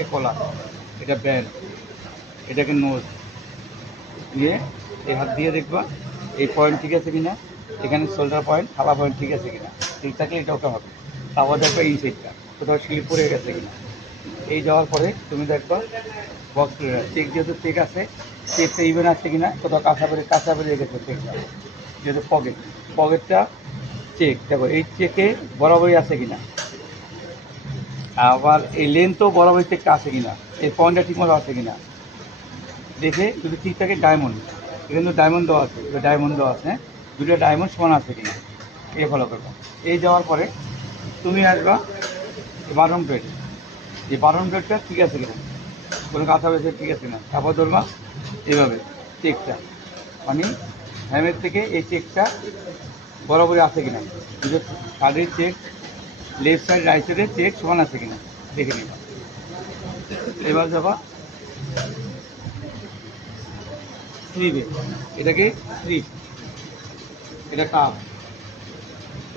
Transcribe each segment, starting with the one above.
এটাকে কলা, এটা ব্যান্ড এটাকে নোজ। দিয়ে এই হাত দিয়ে দেখবা এই পয়েন্ট ঠিক আছে কিনা, এখানে শোল্ডার পয়েন্ট থালা পয়েন্ট ঠিক আছে কিনা। ঠিক থাকলে এটা ওকে হবে। তারপর দেখবা এই সাইডটা কোথাও স্লিপ পড়ে গেছে কিনা। এই যাওয়ার পরে তুমি দেখবা বক্স চেক যেহেতু চেক আছে চেকটা ইভেন আছে কিনা, কোথাও কাঁচা বেরিয়ে কাঁচা বেরিয়ে গেছে চেকটা যেহেতু পকেট পকেটটা চেক দেখো, এই চেকে বরাবরই আছে কিনা। আবার এই লেন্থও বরাবরই চেকটা আছে কিনা? এই পয়েন্টটা ঠিকমতো আছে কিনা? দেখে যদি ঠিক থাকে ডায়মন্ড এখানে তো ডায়মন্ড আছে। এটা ডায়মন্ড আছে হ্যাঁ? দুটো ডায়মন্ড সমান আছে কিনা? এই ফলো করব। এই যাওয়ার পরে তুমি আসবা বারম প্লেট এই বারম প্লেটটা ঠিক আছে কিনা? কোনো কাঁথা বেছে ঠিক আছে কিনা? তারপর ধরবা এইভাবে চেকটা মানে হ্যামের থেকে এই চেকটা বরাবরই আছে কিনা? দুটো শাড়ির চেক লেফট সাইড রাইট সাইডে চেক সমান আছে কিনা, দেখে নিবা এবার যাবা স্লিপে এটাকে স্লিপ এটা কাপ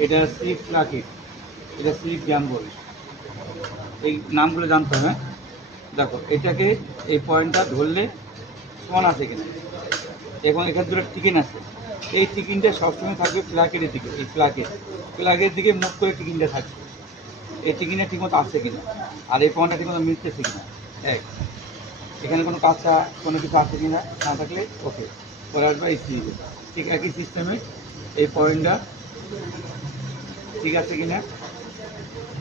এটা স্লিপ প্লাকেট এটা স্লিপ জ্যাম বলে এই নামগুলো জানতে হবে হ্যাঁ? দেখো, এটাকে এই পয়েন্টটা ধরলে সমান আছে কিনা। এখন এখানে দুটো টিকিন আছে। এই টিকিনটা সবসময় থাকবে ফ্ল্যাকের দিকে, এই ফ্ল্যাকের ফ্ল্যাগের দিকে মুখ করে টিকিনটা থাকবে। এই টিকিনটা ঠিকমতো আসছে কিনা, আর এই পয়েন্টটা ঠিকমতো মিলতেছে কিনা, এক। এখানে কোনো কাঁচা কোনো কিছু আছে কিনা, না থাকলে, ওকে। পরে আসবে এই সিরিজে। ঠিক একই সিস্টেমে এই পয়েন্টটা ঠিক আছে কিনা,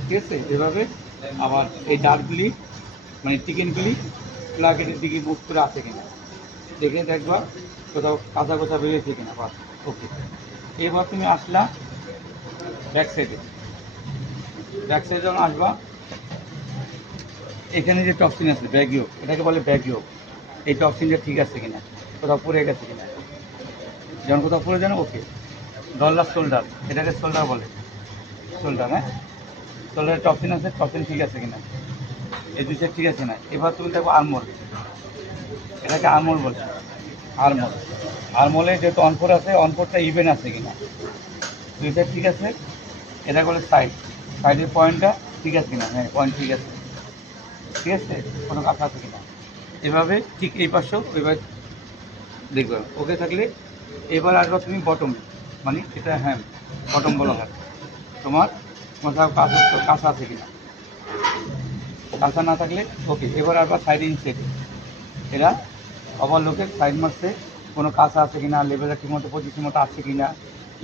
ঠিক আছে? এভাবে আবার এই ডার্কগুলি মানে টিকিনগুলি প্লাকেটের দিকে মুখ করে আছে কিনা। দেখে দেখবা কোথাও কাঁচা কোথা বেরিয়েছে কিনা, বাস, ওকে। এবার তুমি আসলা ব্যাক সাইডে। ব্যাক যখন আসবা, এখানে যে টক্সিন আছে, ব্যাগিও, এটাকে বলে ব্যাগিও, এই টক্সিনটা ঠিক আছে কিনা, কোথাও পড়ে গেছে কিনা, যখন কোথাও পড়ে যান ওকে ডলার শোল্ডার, এটাকে শোল্ডার বলে, শোল্ডার হ্যাঁ? শোল্ডারে টক্সিন আছে টক্সিন ঠিক আছে কিনা, এই দুই ঠিক আছে না এবার তুমি দেখো আরমোল এটাকে আরমোল বলে আরমোল আরমোলে যেহেতু অনফোর আছে, অনফোরটা ইভেন আছে কিনা, দুই ঠিক আছে এটা বলে সাইড সাইডের পয়েন্টটা ঠিক আছে কিনা? হ্যাঁ পয়েন্ট ঠিক আছে। ঠিক আছে? কোনো কাঁথা আছে কিনা? এভাবে ঠিক এই পাশেও এবার দেখবে। ওকে থাকলে এবার আসবে তুমি বটম মানে এটা হ্যাঁ বটম বলা হয়। তোমার কোথাও কাঁচা কাঁচা আছে কিনা? কাঁচা না থাকলে ওকে এবার আবার সাইড ইনসেট এরা আবার লোকের সাইড মারছে কোনো কাঁচা আছে কিনা? লেভেলটা ঠিকমতো পজিশন মতো আছে কিনা?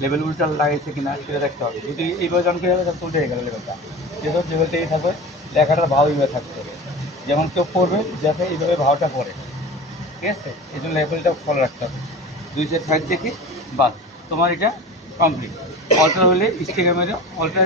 লেভেল উল্টা লাগাইছে কিনা সেটা দেখতে হবে। যদি এইভাবে জন খেয়ে যাবে উল্টে হয়ে গেল লেভেলটা। যেসব লেভেলটা এই থাকবে, লেখাটার ভাও এইভাবে থাকতে হবে। যেমন কেউ পড়বে যাতে এইভাবে ভাওটা পড়ে। ঠিক আছে? এই জন্য লেভেলটা ফলো রাখতে হবে। দুই চার সাইড থেকে বাস। তোমার এটা কমপ্লিট অল্টার হলে স্টেডিয়ামের মেরে অল্টার